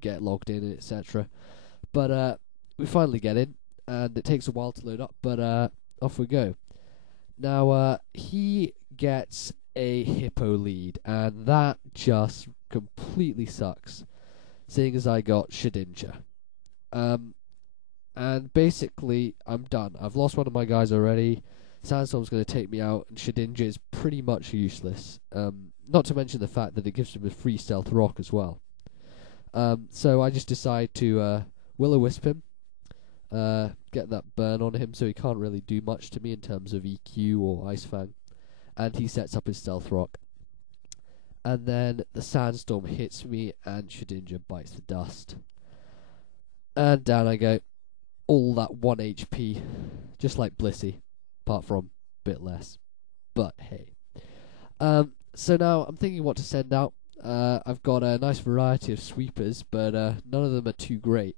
get logged in, etc. But we finally get in, and it takes a while to load up, but off we go. Now, he gets a hippo lead, and that just completely sucks, seeing as I got Shedinja. And basically, I'm done. I've lost one of my guys already. Sandstorm's going to take me out, and Shedinja is pretty much useless. Not to mention the fact that it gives him a free stealth rock as well. So I just decide to will-o-wisp him, get that burn on him so he can't really do much to me in terms of EQ or Ice Fang. And he sets up his stealth rock. And then the Sandstorm hits me, and Shedinja bites the dust. And down I go. All that 1 HP, just like Blissey, apart from a bit less. But hey. So now I'm thinking what to send out. I've got a nice variety of sweepers, but none of them are too great.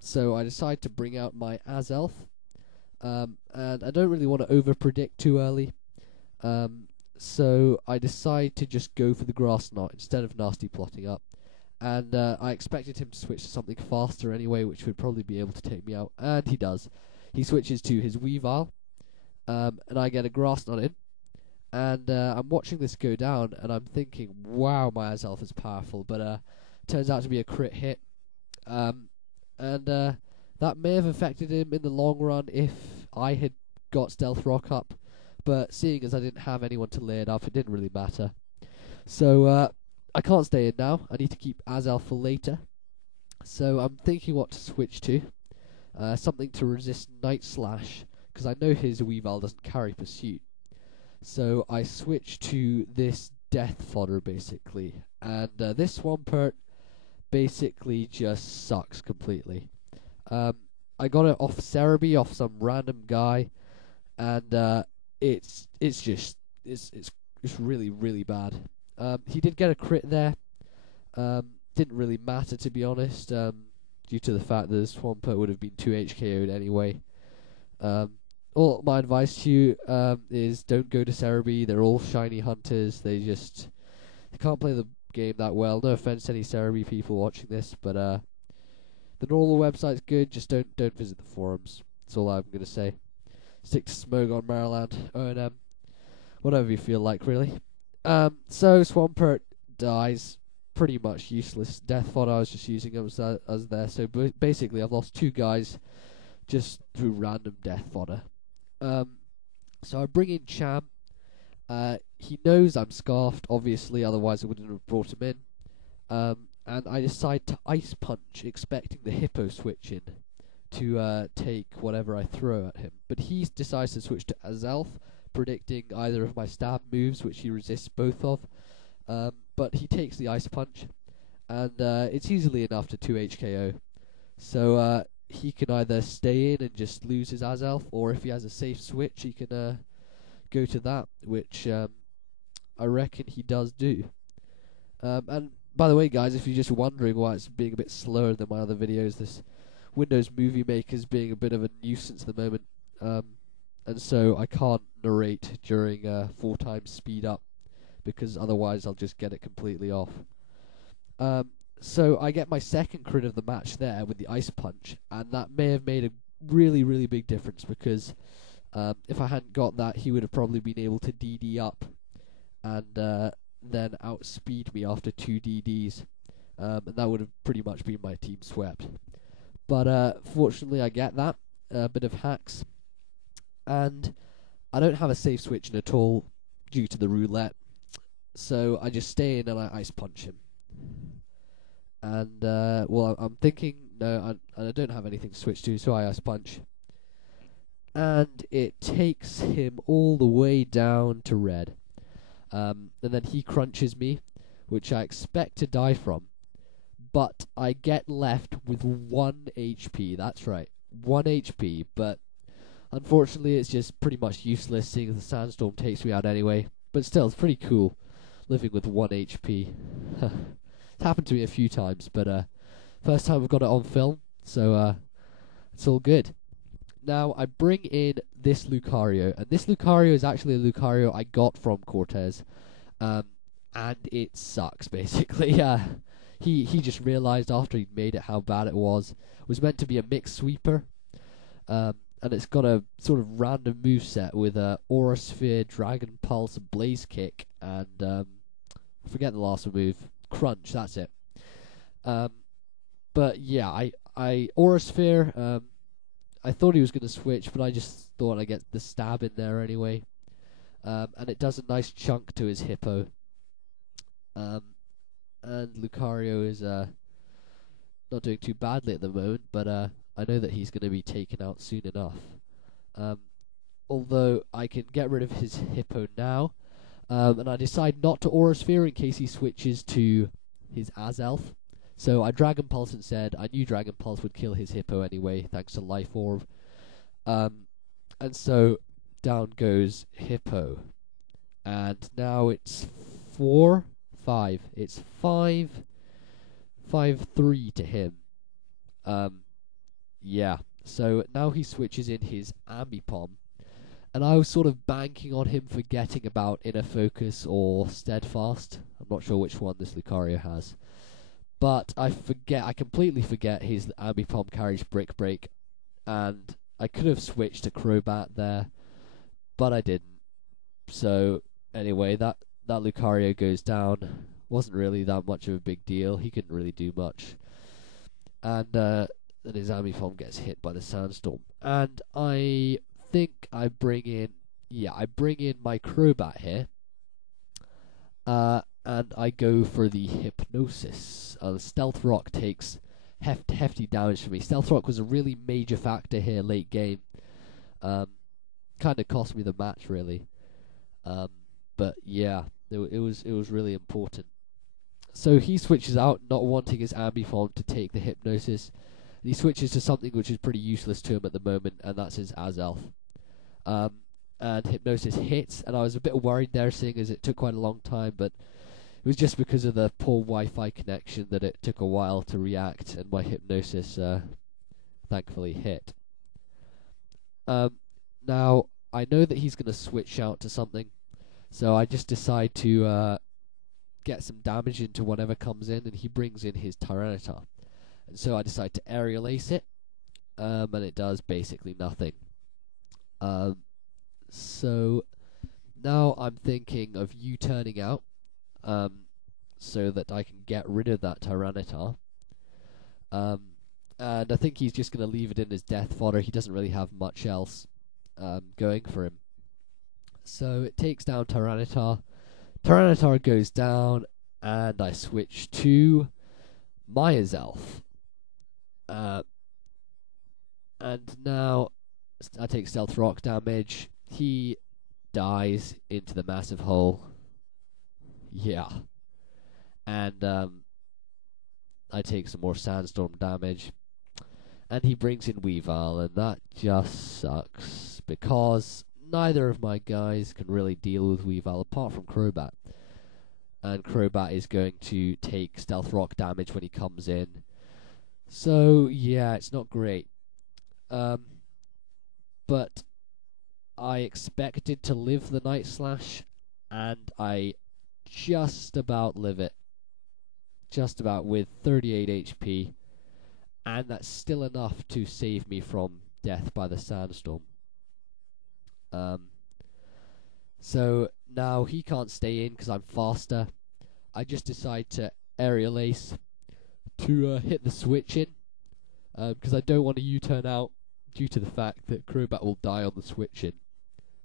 So I decide to bring out my Azelf. And I don't really want to over-predict too early. So I decide to just go for the Grass Knot instead of nasty plotting up. And I expected him to switch to something faster anyway, which would probably be able to take me out. And he does. He switches to his Weavile, and I get a Grass Knot in. And I'm watching this go down, and I'm thinking, wow, my Azelf is powerful. But turns out to be a crit hit. And that may have affected him in the long run if I had got Stealth Rock up. But seeing as I didn't have anyone to lay it up, it didn't really matter. So I can't stay in now. I need to keep Azelf for later. So I'm thinking what to switch to. Something to resist Night Slash, because I know his Weavile doesn't carry Pursuit. So I switch to this Death Fodder, basically. And this Swampert basically just sucks completely. I got it off Cerebi, off some random guy, and it's really, really bad. He did get a crit there. Didn't really matter, to be honest, due to the fact that the Swampert would have been 2 HKO'd anyway. All my advice to you is don't go to Cerebi. They're all shiny hunters. They can't play the game that well. No offense to any Cerebi people watching this, but the normal website's good. Just don't visit the forums. That's all I'm gonna say. Stick to Smogon, Maryland, ONM, whatever you feel like, really. So Swampert dies, pretty much useless. Death Fodder, I was just using him as there. So basically, I've lost 2 guys just through random Death Fodder. So I bring in Cham. He knows I'm Scarfed, obviously, otherwise I wouldn't have brought him in. And I decide to Ice Punch, expecting the Hippo switch in to take whatever I throw at him. But he decides to switch to Azelf, predicting either of my stab moves, which he resists both of. But he takes the Ice Punch, and it's easily enough to 2 HKO. So he can either stay in and just lose his Azelf, or if he has a safe switch, he can go to that, which I reckon he does do. And by the way, guys, if you're just wondering why it's being a bit slower than my other videos, this Windows Movie Maker's being a bit of a nuisance at the moment, and so I can't narrate during 4 times speed up, because otherwise I'll just get it completely off. So I get my second crit of the match there with the Ice Punch, and that may have made a really, really big difference, because if I hadn't got that, he would have probably been able to DD up and then outspeed me after 2 DDs, and that would have pretty much been my team swept. But fortunately I get that, a bit of hacks, and I don't have a safe switch in at all due to the roulette, so I just stay in and I Ice Punch him. And well, I'm thinking, no, I don't have anything to switch to, so I Ice Punch, and it takes him all the way down to red. And then he crunches me, which I expect to die from, but I get left with 1 HP. That's right, 1 HP, but unfortunately it's just pretty much useless, seeing as the Sandstorm takes me out anyway. But still, it's pretty cool living with 1 HP. It's happened to me a few times, but first time I've got it on film, so it's all good. Now I bring in this Lucario, and this Lucario is actually a Lucario I got from Cort3z, and it sucks basically. he just realised after he'd made it how bad it was. It was meant to be a mixed sweeper, and it's got a sort of random moveset with a Aura Sphere, Dragon Pulse, Blaze Kick, and I forget the last move. Crunch, that's it. But yeah, I Aura Sphere, I thought he was going to switch, but I just thought I'd get the stab in there anyway. And it does a nice chunk to his Hippo. And Lucario is not doing too badly at the moment, but I know that he's going to be taken out soon enough. Although I can get rid of his Hippo now, and I decide not to Aura Sphere in case he switches to his Azelf. So I Dragon Pulse instead. I knew Dragon Pulse would kill his Hippo anyway, thanks to Life Orb. And so down goes Hippo. And now it's 4-5. It's 5-3 to him. Yeah. So now he switches in his Ambipom. And I was sort of banking on him forgetting about Inner Focus or Steadfast. I'm not sure which one this Lucario has. But I completely forget his Ambipom carries Brick Break. And I could have switched to Crobat there, but I didn't. So anyway, that Lucario goes down. Wasn't really that much of a big deal. He couldn't really do much. And then his Ambipom gets hit by the Sandstorm. And I think I bring in my Crobat here. And I go for the Hypnosis. Stealth Rock takes hefty damage for me. Stealth Rock was a really major factor here late game. Kind of cost me the match really. But yeah, it was really important. So he switches out, not wanting his Ambipom to take the Hypnosis. And he switches to something which is pretty useless to him at the moment, and that's his Azelf. And Hypnosis hits, and I was a bit worried there, seeing as it took quite a long time, but it was just because of the poor Wi-Fi connection that it took a while to react, and my Hypnosis thankfully hit. Now, I know that he's going to switch out to something, so I just decide to get some damage into whatever comes in, and he brings in his Tyranitar. And so I decide to Aerial Ace it, and it does basically nothing. So now I'm thinking of U-turning out, so that I can get rid of that Tyranitar. And I think he's just going to leave it in as death fodder. He doesn't really have much else going for him. So it takes down Tyranitar. Tyranitar goes down, and I switch to Mayazelf. And now I take Stealth Rock damage. He dies into the massive hole. Yeah. And I take some more Sandstorm damage. And he brings in Weavile, and that just sucks, because neither of my guys can really deal with Weavile apart from Crobat. And Crobat is going to take Stealth Rock damage when he comes in. So, yeah, it's not great. But I expected to live the Night Slash, and I just about live it. Just about, with 38 HP. And that's still enough to save me from death by the Sandstorm. So now he can't stay in because I'm faster. I just decide to Aerial Ace to hit the switch in, because I don't want to U-turn out due to the fact that Crobat will die on the switch in.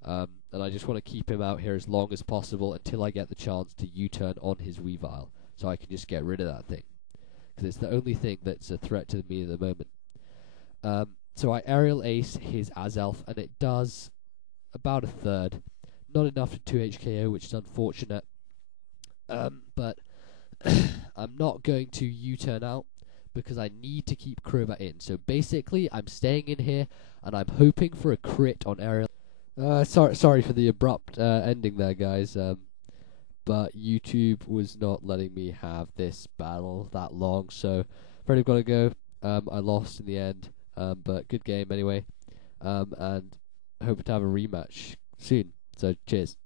And I just want to keep him out here as long as possible until I get the chance to U-turn on his Weavile, so I can just get rid of that thing, because it's the only thing that's a threat to me at the moment. So I Aerial Ace his Azelf, and it does about a third. Not enough to 2 HKO, which is unfortunate. But I'm not going to U-turn out, because I need to keep Crobat in. So basically, I'm staying in here, and I'm hoping for a crit on Aerial. Sorry for the abrupt ending there, guys. But YouTube was not letting me have this battle that long, so afraid I've got to go. I lost in the end, but good game anyway. And I hope to have a rematch soon. So cheers.